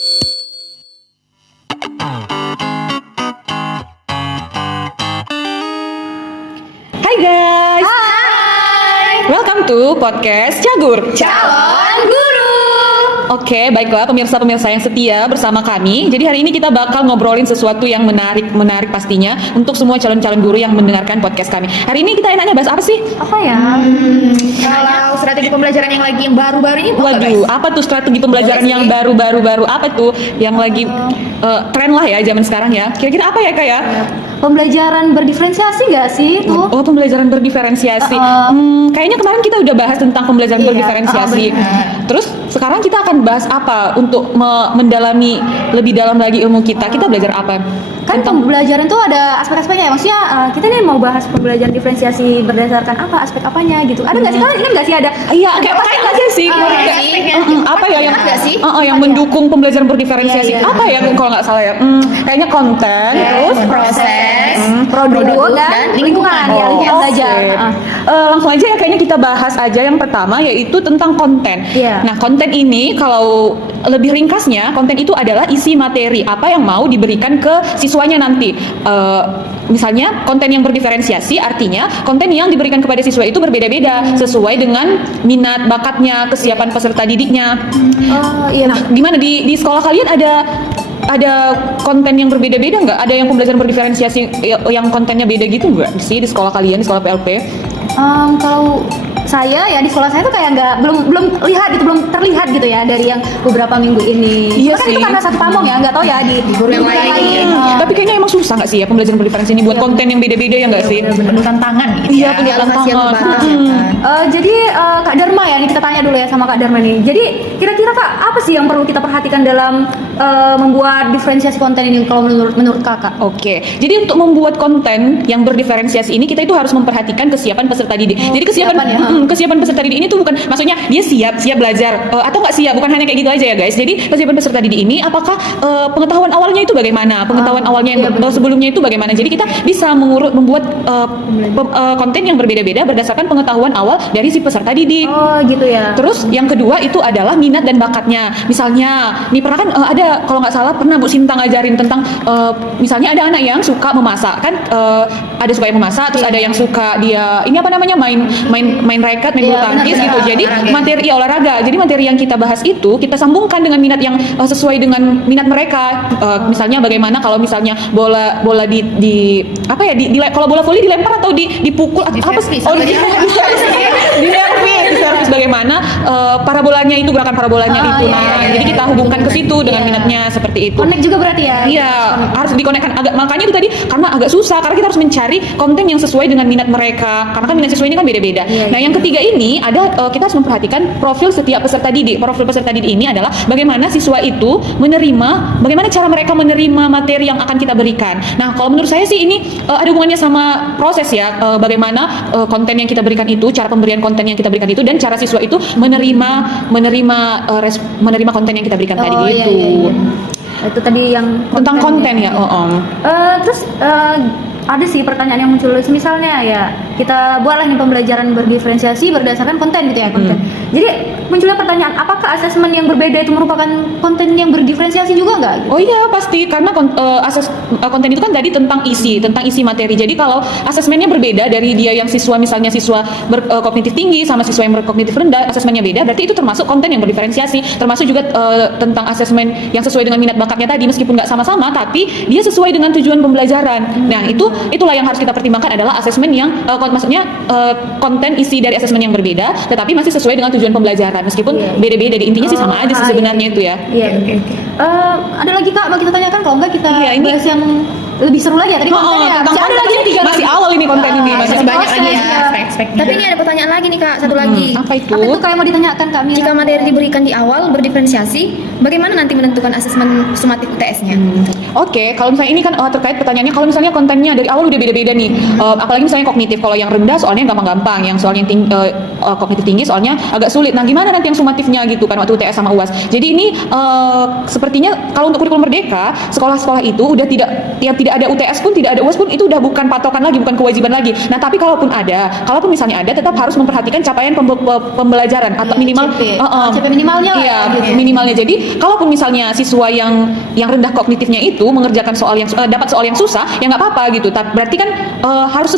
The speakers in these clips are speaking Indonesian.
Hai guys. Hai. Welcome to podcast Cagur. Calon Guru. Oke, baiklah pemirsa-pemirsa yang setia bersama kami. Jadi hari ini kita bakal ngobrolin sesuatu yang menarik pastinya untuk semua calon-calon guru yang mendengarkan podcast kami. Hari ini kita enaknya bahas apa sih? Apa ya? Kalau strategi pembelajaran yang baru-baru ini Waduh, apa tuh strategi pembelajaran yang baru-baru? Apa tuh yang lagi tren lah ya zaman sekarang ya? Kira-kira apa ya Kak ya? Pembelajaran berdiferensiasi nggak sih itu? Oh, pembelajaran berdiferensiasi. Kayaknya kemarin kita udah bahas tentang pembelajaran berdiferensiasi. Terus sekarang kita akan bahas apa untuk mendalami lebih dalam lagi ilmu kita? Kita belajar apa? Kan pembelajaran tuh ada aspek-aspeknya ya. Maksudnya kita nih mau bahas pembelajaran diferensiasi berdasarkan apa, aspek apanya gitu. Ada nggak sih? Kalian ingat nggak sih ada? Iya, kayak aja sih. Apa ya yang yang mendukung pembelajaran berdiferensiasi? Iya. Apa ya kalau nggak salah ya? Kayaknya konten, terus proses, produk dan lingkungan ya, lingkungan belajar. Langsung aja ya kayaknya kita bahas aja yang pertama yaitu tentang konten. Iya. Nah, konten ini kalau lebih ringkasnya, konten itu adalah isi materi apa yang mau diberikan ke siswanya nanti. Misalnya konten yang berdiferensiasi artinya konten yang diberikan kepada siswa itu berbeda-beda sesuai dengan minat, bakatnya, kesiapan peserta didiknya. Iya. Nah, gimana di sekolah kalian ada konten yang berbeda-beda nggak? Ada yang pembelajaran berdiferensiasi yang kontennya beda gitu nggak sih di sekolah kalian, di sekolah PLP? Kalau saya ya di sekolah saya tuh kayak belum terlihat gitu ya dari yang beberapa minggu ini. Iya Kan sih. itu karena satu pamong ya, nggak tahu ya di guru yang lain. Tapi kayaknya emang susah nggak sih ya pembelajaran berdiferensiasi ini buat konten yang beda-beda ya nggak sih? Penuh tantangan gitu Iya, ya. penuh tantangan. Jadi Kak Dharma ya, ini kita tanya dulu ya sama Kak Dharma nih. Jadi kira-kira Kak, apa sih yang perlu kita perhatikan dalam membuat diferensiasi konten ini kalau menurut Kakak? Oke, jadi untuk membuat konten yang berdiferensiasi ini kita itu harus memperhatikan kesiapan peserta didik. Jadi kesiapan peserta didik ini tuh bukan maksudnya dia siap belajar atau nggak siap, bukan hanya kayak gitu aja ya guys. Jadi kesiapan peserta didik ini apakah pengetahuan awalnya itu bagaimana, pengetahuan awalnya yang sebelumnya itu bagaimana. Jadi kita bisa membuat konten yang berbeda-beda berdasarkan pengetahuan awal dari si peserta didik. Oh gitu ya. Terus yang kedua itu adalah minat dan bakatnya. Misalnya, nih pernah kan ada kalau nggak salah pernah Bu Sinta ngajarin tentang misalnya ada anak yang suka memasak kan, ada suka yang memasak, terus ada yang suka dia ini apa namanya main racket, main bulu tangkis gitu. Jadi materi olahraga. Jadi materi yang kita bahas itu kita sambungkan dengan minat yang sesuai dengan minat mereka. Misalnya bagaimana kalau misalnya bola kalau bola voli dilempar atau dipukul atau apa sih? Diservis bagaimana parabolanya itu, gerakan parabolanya itu. Jadi kita hubungkan ke situ dengan minatnya seperti itu. Connect juga berarti ya? Iya, harus dikonekkan makanya itu tadi karena agak susah karena kita harus mencari konten yang sesuai dengan minat mereka. Karena kan minat siswa ini kan beda-beda. Nah, yang ketiga ini kita harus memperhatikan profil setiap peserta didik. Profil peserta didik ini adalah bagaimana siswa itu bagaimana cara mereka menerima materi yang akan kita berikan. Nah, kalau menurut saya sih ini ada hubungannya sama proses ya, bagaimana konten yang kita berikan itu, cara pemberian konten yang kita berikan itu dan cara siswa itu menerima konten yang kita berikan tadi gitu. Itu tadi yang Tentang konten ya. Terus ada sih pertanyaan yang muncul, misalnya ya kita buatlah nih pembelajaran berdiferensiasi berdasarkan konten gitu ya, konten. Jadi munculnya pertanyaan, apakah asesmen yang berbeda itu merupakan konten yang berdiferensiasi juga nggak? Gitu? Oh iya pasti, karena konten itu kan tadi tentang isi materi. Jadi kalau asesmennya berbeda dari dia yang misalnya siswa berkognitif tinggi sama siswa yang berkognitif rendah, asesmennya beda, berarti itu termasuk konten yang berdiferensiasi. Termasuk juga tentang asesmen yang sesuai dengan minat bakatnya tadi, meskipun nggak sama-sama, tapi dia sesuai dengan tujuan pembelajaran. Nah itulah yang harus kita pertimbangkan adalah asesmen yang konten isi dari asesmen yang berbeda, tetapi masih sesuai dengan tujuan pembelajaran meskipun beda-beda. Di intinya sih sama aja sih sebenarnya itu ya. Ada lagi Kak mau kita tanyakan, kalau enggak kita bahas yang lebih seru lagi ya tadi kontennya. Ada lagi masih awal ini konten ini masih banyak lagi ya. Tapi ini ada pertanyaan lagi nih Kak, satu lagi. Apa itu? Apa itu kayak mau ditanyakan Kak Mira? Jika materi diberikan di awal berdiferensiasi, bagaimana nanti menentukan asesmen sumatif UTS-nya? Oke, kalau misalnya ini kan terkait pertanyaannya, kalau misalnya kontennya dari awal udah beda-beda nih, apalagi misalnya kognitif, kalau yang rendah soalnya gampang-gampang, yang soalnya kognitif tinggi soalnya agak sulit. Nah, gimana nanti yang sumatifnya gitu kan waktu UTS sama UAS? Jadi ini sepertinya kalau untuk kurikulum merdeka, sekolah-sekolah itu udah tidak tidak ada UTS pun, tidak ada UAS pun, itu udah bukan patokan lagi, bukan kewajiban lagi. Nah, tapi kalaupun misalnya ada, tetap harus memperhatikan capaian pembelajaran atau minimal CP minimalnya lah. iya, gitu ya. minimalnya. Jadi kalaupun misalnya siswa yang rendah kognitifnya itu mengerjakan soal yang dapat soal yang susah, ya nggak apa-apa gitu. Tapi berarti kan harus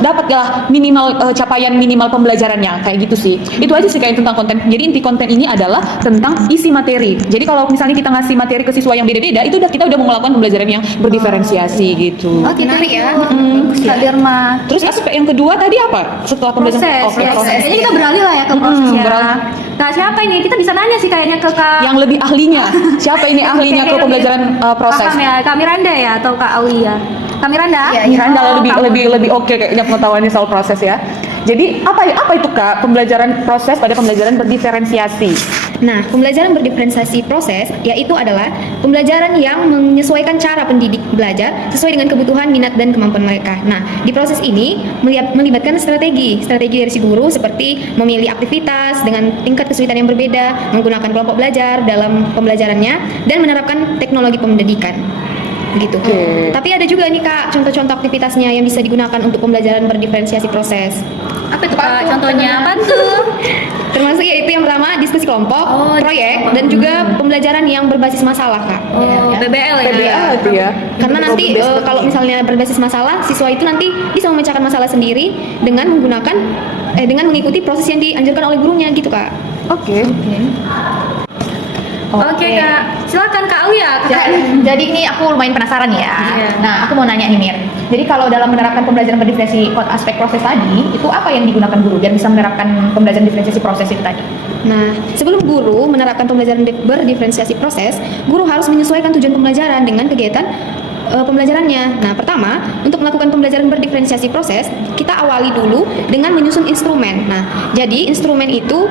dapat lah minimal capaian minimal pembelajarannya, kayak gitu sih. Itu aja sih kayak tentang konten. Jadi inti konten ini adalah tentang isi materi. Jadi kalau misalnya kita ngasih materi ke siswa yang beda-beda, itu kita udah mau melakukan pembelajaran yang berdiferensiasi gitu. Oh, gitu Menarik ya. Kak Dirma. Terus aspek yang kedua tadi apa? Setelah pembelajaran Proses. Jadi kita beralih lah ya ke proses ya. beralih. Nah, siapa ini? Kita bisa nanya sih kayaknya ke Kak. Yang lebih ahlinya. Siapa ini ahlinya ke pembelajaran proses? Paham ya, Kak Miranda ya atau Kak Aulia? Kak Miranda? Iya, Miranda Oh, lebih oke kayaknya pengetahuannya soal proses ya. Jadi apa itu Kak pembelajaran proses pada pembelajaran berdiferensiasi? Nah, pembelajaran berdiferensiasi proses yaitu adalah pembelajaran yang menyesuaikan cara pendidik belajar sesuai dengan kebutuhan, minat, dan kemampuan mereka. Nah, di proses ini melibatkan strategi dari si guru seperti memilih aktivitas dengan tingkat kesulitan yang berbeda, menggunakan kelompok belajar dalam pembelajarannya, dan menerapkan teknologi pendidikan. Gitu. Oke. Tapi ada juga nih Kak contoh-contoh aktivitasnya yang bisa digunakan untuk pembelajaran berdiferensiasi proses. Apa itu Kak? Contohnya apa tuh? Termasuk yaitu yang pertama diskusi kelompok, proyek, dan juga pembelajaran yang berbasis masalah Kak. Oh, BBL ya. PBL itu ya. Karena nanti kalau misalnya berbasis masalah, siswa itu nanti bisa memecahkan masalah sendiri dengan mengikuti proses yang dianjurkan oleh gurunya gitu Kak. Oke. Oke Kak, silakan Kak Aulia. Jadi ini aku lumayan penasaran ya. Iya. Nah, aku mau nanya nih Mir. Jadi kalau dalam menerapkan pembelajaran berdiferensiasi aspek proses tadi, itu apa yang digunakan guru biar bisa menerapkan pembelajaran diferensiasi proses itu tadi? Nah, sebelum guru menerapkan pembelajaran berdiferensiasi proses, guru harus menyesuaikan tujuan pembelajaran dengan kegiatan pembelajarannya. Nah, pertama, untuk melakukan pembelajaran berdiferensiasi proses, kita awali dulu dengan menyusun instrumen. Nah, jadi instrumen itu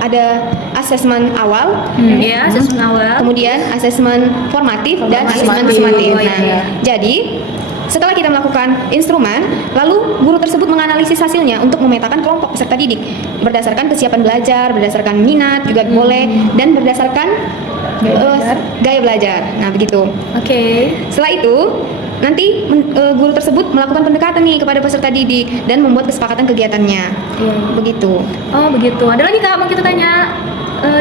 ada asesmen awal, Ya, asesmen awal. kemudian asesmen formatif dan asesmen Formatif. sumatif. Oh, iya, Nah, iya. jadi setelah kita melakukan instrumen, lalu guru tersebut menganalisis hasilnya untuk memetakan kelompok peserta didik berdasarkan kesiapan belajar, berdasarkan minat juga boleh, dan berdasarkan gaya belajar. Nah, begitu. Oke. Setelah itu, nanti guru tersebut melakukan pendekatan nih kepada peserta didik dan membuat kesepakatan kegiatannya. Iya. Begitu. Oh, begitu. Ada lagi Kak, mau kita tanya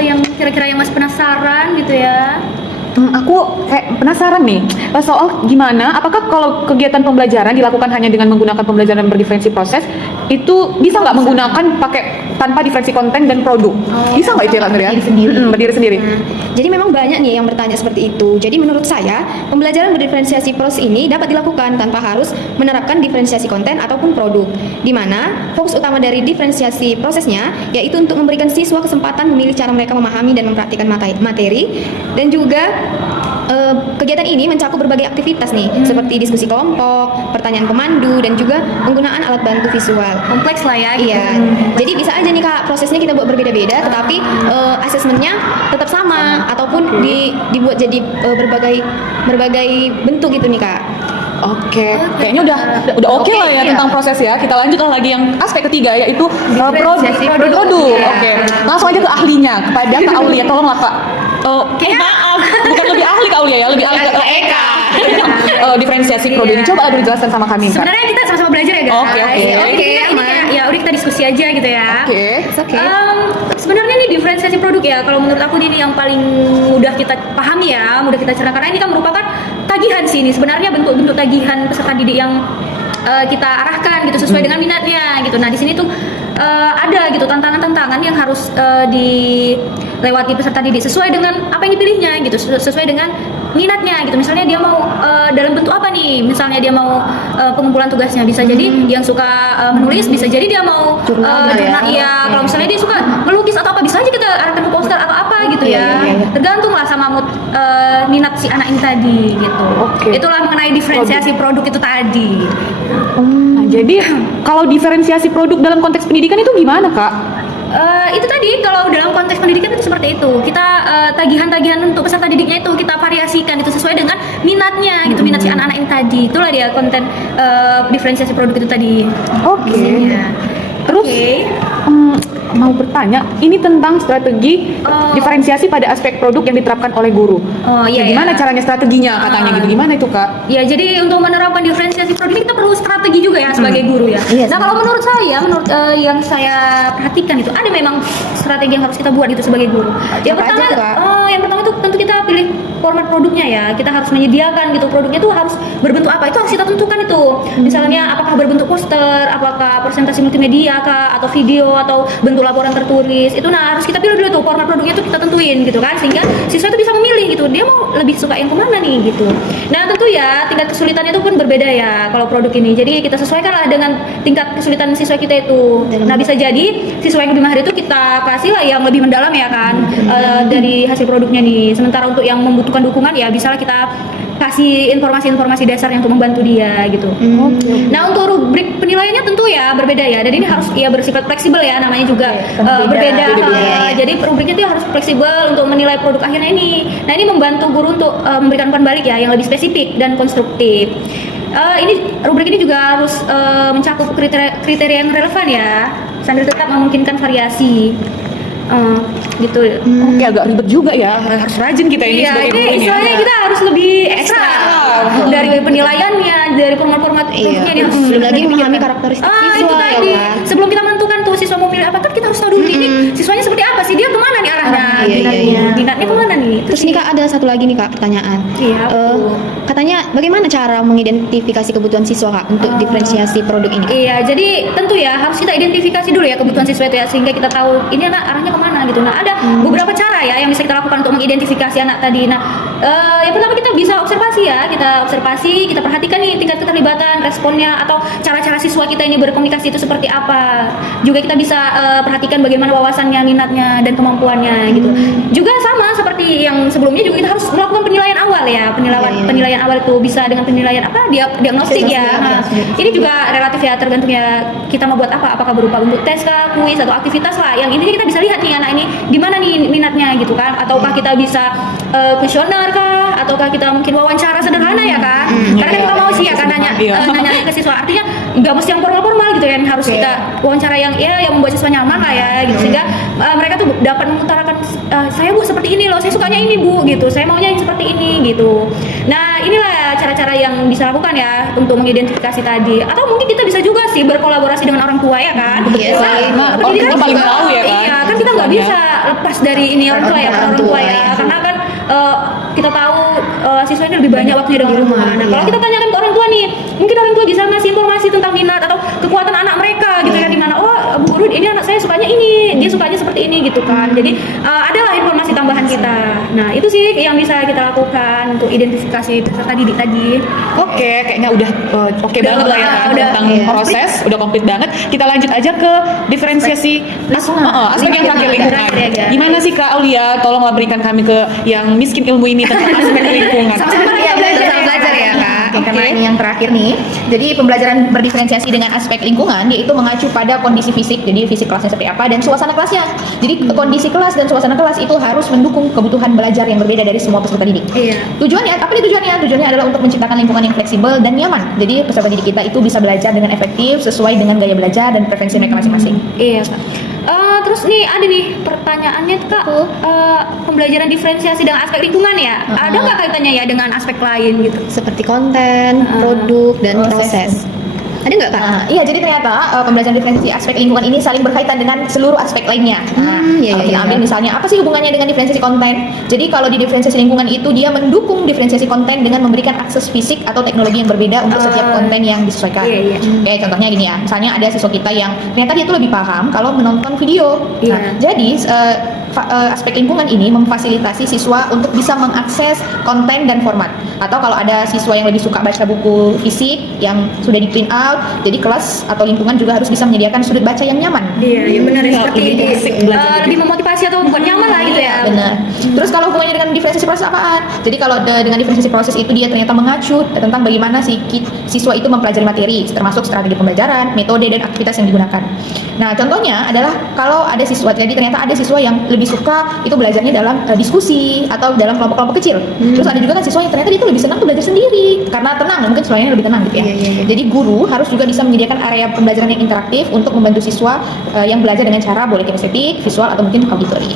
yang kira-kira yang masih penasaran gitu ya. Aku kayak penasaran nih soal gimana, apakah kalau kegiatan pembelajaran dilakukan hanya dengan menggunakan pembelajaran berdiferensi proses, itu bisa nggak menggunakan tanpa diferensi konten dan produk? Bisa nggak itu ya Kak Nur ya? Berdiri sendiri. Berdiri sendiri. Nah, jadi memang banyak nih yang bertanya seperti itu. Jadi menurut saya, pembelajaran berdiferensiasi proses ini dapat dilakukan tanpa harus menerapkan diferensiasi konten ataupun produk. Di mana fokus utama dari diferensiasi prosesnya yaitu untuk memberikan siswa kesempatan memilih cara mereka memahami dan mempraktikkan materi, dan juga kegiatan ini mencakup berbagai aktivitas nih, seperti diskusi kelompok, pertanyaan pemandu, dan juga penggunaan alat bantu visual. Kompleks lah ya. Gitu. Iya, jadi bisa aja nih Kak, prosesnya kita buat berbeda-beda, tetapi asesmennya tetap sama, ataupun dibuat jadi berbagai bentuk gitu nih Kak. Oke, kayaknya udah oke lah ya tentang proses ya. Kita lanjutlah lagi yang aspek ketiga yaitu produk. Oke, langsung aja ke ahlinya, kepada Kak Aulia. Tolonglah Kak. Maaf, bukan lebih ahli Kak Aulia ya, lebih ahli ke Eka. Diferensiasi produk ini coba dulu dijelaskan sama kami Kak. Sebenarnya kita sama-sama belajar ya guys. Oke. Oke, ini kayak ya udah kita diskusi aja gitu ya. Oke. It's okay. Sebenarnya nih diferensiasi produk ya, kalau menurut aku ini yang paling mudah kita pahami ya, mudah kita cerna, karena ini kan merupakan tagihan sih ini. Sebenarnya bentuk-bentuk tagihan peserta didik yang kita arahkan gitu sesuai dengan minatnya gitu. Nah, di sini tuh ada gitu tantangan-tantangan yang harus dilewati peserta didik sesuai dengan apa yang dipilihnya gitu, sesuai dengan minatnya gitu. Misalnya dia mau dalam bentuk apa nih? Misalnya dia mau pengumpulan tugasnya, bisa jadi yang suka menulis, bisa jadi dia mau jurnal ya. Kalau misalnya dia suka melukis atau apa, bisa aja kita arahkan ke poster atau apa gitu ya. Tergantung lah sama mood minat si anak ini tadi gitu. Oke. Itulah mengenai diferensiasi produk itu tadi. Nah, jadi kalau diferensiasi produk dalam konteks pendidikan itu gimana Kak? Itu tadi kalau dalam konteks pendidikan itu seperti itu. Kita tagihan-tagihan untuk peserta didiknya itu kita variasikan itu sesuai dengan minatnya gitu, minat si anak-anak ini tadi. Itulah dia konten diferensiasi produk itu tadi. Oke. Isinya. Terus Oke. mau bertanya, ini tentang strategi diferensiasi pada aspek produk yang diterapkan oleh guru. Oh, iya, Nah, gimana iya. caranya strateginya katanya gitu? Gimana itu Kak? Ya, jadi untuk menerapkan diferensiasi produk ini kita perlu strategi juga ya sebagai guru ya. Iya, Nah, kalau menurut saya, yang saya perhatikan itu ada memang strategi yang harus kita buat itu sebagai guru. Yang Apa aja pertama, tuh, Kak? yang pertama itu tentu kita pilih format produknya ya. Kita harus menyediakan gitu produknya itu harus berbentuk apa, itu harus kita tentukan itu. Misalnya apakah berbentuk poster, apakah presentasi multimedia kah, atau video, atau bentuk laporan tertulis. Itu harus kita pilih dulu tuh format produknya itu kita tentuin gitu kan, sehingga siswa itu bisa memilih gitu. Dia mau lebih suka yang kemana nih gitu. Nah, tentu ya tingkat kesulitannya itu pun berbeda ya kalau produk ini. Jadi kita sesuaikanlah dengan tingkat kesulitan siswa kita itu. Nah, bisa jadi siswa yang lebih mahir itu kita kasih lah yang lebih mendalam ya kan, dari hasil produknya nih. Sementara untuk yang membutuhkan dukungan ya bisalah kita kasih informasi-informasi dasar yang untuk membantu dia gitu. Nah, untuk rubrik penilaiannya tentu ya berbeda ya, dan ini harus ya bersifat fleksibel ya, namanya juga berbeda. Jadi rubriknya itu harus fleksibel untuk menilai produk akhirnya ini. Nah, ini membantu guru untuk memberikan umpan balik ya yang lebih spesifik dan konstruktif. Ini rubrik ini juga harus mencakup kriteria yang relevan ya, sambil tetap memungkinkan variasi. Gitu. Oke, agak ribet juga ya. Harus rajin kita ini Iya, sebagai ini guru ya. istilahnya kita harus lebih ekstra dari penilaiannya, dari format-format produknya ini harus Belum lagi lebih memahami dipikirkan. karakteristik itu siswa ya tadi. kan. Sebelum kita menentukan tuh siswa mau pilih apa, kan kita harus tahu dulu ini siswanya seperti apa sih, dia kemana nih arahnya, Iya. minatnya kemana nih. Terus nih Kak, ada satu lagi nih Kak pertanyaan. Iya, Katanya bagaimana cara mengidentifikasi kebutuhan siswa Kak untuk diferensiasi produk ini Kak? Iya, jadi tentu ya harus kita identifikasi dulu ya kebutuhan siswa itu ya, sehingga kita tahu ini anak arahnya kemana gitu. Nah, ada beberapa cara ya yang bisa kita lakukan untuk mengidentifikasi anak tadi. Nah, yang pertama kita bisa observasi ya, kita perhatikan nih tingkat keterlibatan, responnya, atau cara-cara siswa kita ini berkomunikasi itu seperti apa. Juga kita bisa perhatikan bagaimana wawasannya, minatnya, dan kemampuannya gitu. Juga sama seperti yang sebelumnya, juga kita harus melakukan penilaian awal ya, penilaian awal itu bisa dengan penilaian apa, diagnostik ya. Nah, ini juga relatif ya, tergantung ya kita mau buat apa, apakah berupa bentuk tes kah, kuis, atau aktivitas lah. Yang intinya kita bisa lihat nih anak ini di mana nih minatnya gitu kan, ataukah kita bisa kuesioner kah, ataukah kita mungkin wawancara sederhana ya kan. Karena kan kita mau sih ya kan nanya ke siswa, artinya nggak mesti yang formal gitu ya, harus kita wawancara yang membuat siswa nyaman lah ya gitu, sehingga mereka tuh dapat mengutarakan, saya Bu seperti ini loh, saya sukanya ini Bu gitu, saya maunya yang seperti ini gitu. Nah, inilah cara-cara yang bisa lakukan ya untuk mengidentifikasi tadi. Atau mungkin kita bisa juga sih berkolaborasi dengan orang tua ya kan. Iya sih. Nah, pendidikan orang tua paling juga- tahu ya kan. Iya, kan kita nggak bisa lepas dari ini orang tua ya, orang tua ya. Karena kan kita tahu siswa ini lebih banyak waktunya dengan orang tua. Nah, kalau kita tanyakan ke orang tua nih, mungkin orang tua bisa ngasih informasi tentang minat atau kekuatan anak mereka gitu ya, di mana Bu Guru ini anak saya sukanya ini, dia sukanya seperti ini gitu kan. Jadi adalah informasi tambahan kita. Nah, itu sih yang bisa kita lakukan untuk identifikasi peserta didik tadi. Oke, kayaknya udah oke banget lah ya kan, udah. tentang proses, udah komplit banget. Kita lanjut aja ke diferensiasi aspek yang terakhir lingkungan. Gimana sih Kak Aulia? Tolonglah berikan kami ke yang miskin ilmu ini tentang aspek lingkungan. Iya, belajar ya Kak. Karena ini yang terakhir nih. Jadi pembelajaran berdiferensiasi dengan aspek lingkungan yaitu mengacu pada kondisi fisik. Jadi fisik kelasnya seperti apa dan suasana kelasnya. Jadi kondisi kelas dan suasana kelas itu harus mendukung kebutuhan belajar yang berbeda dari semua peserta didik. Iya. Tujuannya apa nih tujuannya? Tujuannya adalah untuk menciptakan lingkungan yang fleksibel dan nyaman. Jadi peserta didik kita itu bisa belajar dengan efektif sesuai dengan gaya belajar dan preferensi mereka masing-masing. Iya Kak. Terus nih ada nih pertanyaannya tuh Kak, pembelajaran diferensiasi dengan aspek lingkungan ya, ada nggak kaitannya ya dengan aspek lain gitu? Seperti konten, produk, dan proses. Ada nggak Kak? Nah, iya, jadi ternyata pembelajaran diferensiasi aspek lingkungan ini saling berkaitan dengan seluruh aspek lainnya. Nah, Iya, kalau iya, kita ambil iya. misalnya apa sih hubungannya dengan diferensiasi konten? Jadi kalau di diferensiasi lingkungan itu dia mendukung diferensiasi konten dengan memberikan akses fisik atau teknologi yang berbeda untuk setiap konten yang disesuaikan. Iya, iya. Kayak contohnya gini ya, misalnya ada siswa kita yang ternyata dia tuh lebih paham kalau menonton video. Iya. Nah, jadi aspek lingkungan ini memfasilitasi siswa untuk bisa mengakses konten dan format. Atau kalau ada siswa yang lebih suka baca buku fisik yang sudah di print out, jadi kelas atau lingkungan juga harus bisa menyediakan sudut baca yang nyaman. Iya, yang benar Iya, seperti lebih ini. asik belajar. Lebih memotivasi atau buat nyaman lah gitu ya. Benar. Terus kalau hubungannya dengan diferensiasi proses apaan? Jadi kalau dengan diferensiasi proses itu dia ternyata mengacu tentang bagaimana siswa itu mempelajari materi, termasuk strategi pembelajaran, metode dan aktivitas yang digunakan. Nah, contohnya adalah kalau ada siswa, jadi ternyata ada siswa yang lebih suka itu belajarnya dalam diskusi atau dalam kelompok-kelompok kecil. Terus ada juga kan siswa yang ternyata itu tuh lebih senang tuh belajar sendiri karena tenang, mungkin siswanya lebih tenang gitu ya. Jadi guru harus juga bisa menyediakan area pembelajaran yang interaktif untuk membantu siswa yang belajar dengan cara boleh kinestetik, visual atau mungkin auditory.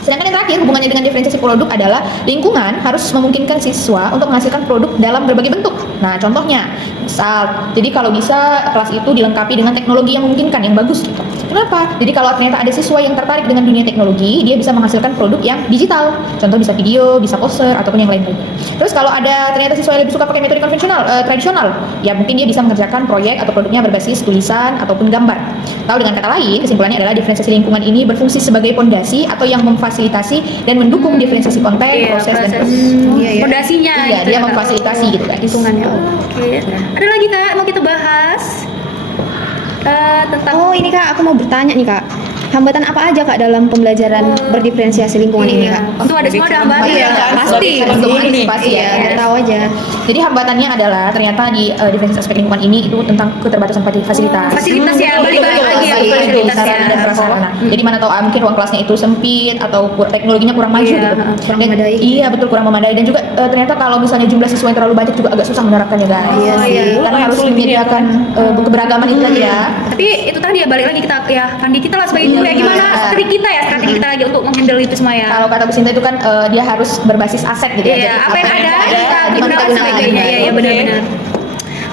Sedangkan yang terakhir hubungannya dengan diferensiasi produk adalah lingkungan harus memungkinkan siswa untuk menghasilkan produk dalam berbagai bentuk. Nah, contohnya, misal, jadi kalau bisa kelas itu dilengkapi dengan teknologi yang memungkinkan, yang bagus gitu. Kenapa? Jadi kalau ternyata ada siswa yang tertarik dengan dunia teknologi, dia bisa menghasilkan produk yang digital. Contoh bisa video, bisa poster, ataupun yang lain-lain. Terus kalau ada ternyata siswa yang lebih suka pakai metode konvensional, tradisional, ya mungkin dia bisa mengerjakan proyek atau produknya berbasis tulisan ataupun gambar. Tahu dengan kata lain, kesimpulannya adalah diferensiasi lingkungan ini berfungsi sebagai pondasi atau yang memfasilitasi dan mendukung diferensiasi konten, proses dan proses. Fondasinya Iya, gitu dia ya, Kak. memfasilitasi gitu guys. Lingkungannya. Oke. Ada lagi Kak mau kita bahas tentang Oh ini Kak, aku mau bertanya nih Kak. Hambatan apa aja Kak dalam pembelajaran berdiferensiasi lingkungan ini Kak? Itu ada semua ada hambatan Iya, ya. pasti. Untuk antisipasi ya. Biar tahu aja. Jadi hambatannya adalah ternyata di diferensiasi aspek lingkungan ini itu tentang keterbatasan fasilitas. Fasilitas ya, balik-balik lagi ya Iya, fasilitas sarana dan ya. prasarana. Jadi mana tahu mungkin ruang kelasnya itu sempit atau teknologinya kurang maju Iya, gitu. kurang Dan- memadai. Iya betul kurang memadai dan juga ternyata kalau misalnya jumlah siswa yang terlalu banyak juga agak susah menerapkannya guys. Iya sih. Karena harus Sulit menyediakan keberagaman itu tadi ya. Tapi itu tadi ya balik lagi kita ya kandi kita lah sebagai guru ya gimana strategi kita lagi untuk menghandle itu semua ya. Kalau kata Bu Sinta itu kan dia harus berbasis aset gitu ya. Iya, Jadi apa yang ada kita gimana gunakan kita sebaiknya. gunakan. Iya, iya benar-benar.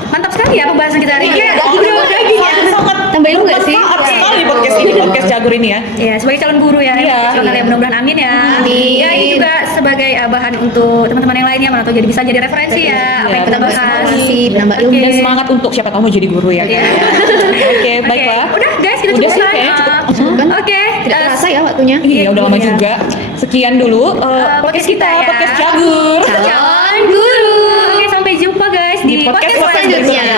Mantap sekali ya pembahasan kita hari ini. Iya, Udah daging ya. Sangat Tambah ilmu nggak sih? bermanfaat sekali podcast ini, podcast Jagur ini ya. Ya, sebagai calon guru ya, Iya. profesional ya mudah-mudahan amin ya. Amin. Ya, ini juga sebagai bahan untuk teman-teman yang lainnya mana tahu jadi bisa jadi referensi ya apa yang kita Betul. bahas. Menambah ilmu Oke. Dan semangat untuk siapa tahu mau jadi guru ya kan. Iya. Oke, baiklah. Udah guys, kita Udah cukup sih lah. kayaknya cukup. Oke. Tidak terasa ya waktunya. Iya, udah lama Iya. juga. Sekian dulu podcast kita, ya. podcast Jagur. Calon guru. Oke, sampai jumpa guys di Di podcast selanjutnya. selanjutnya.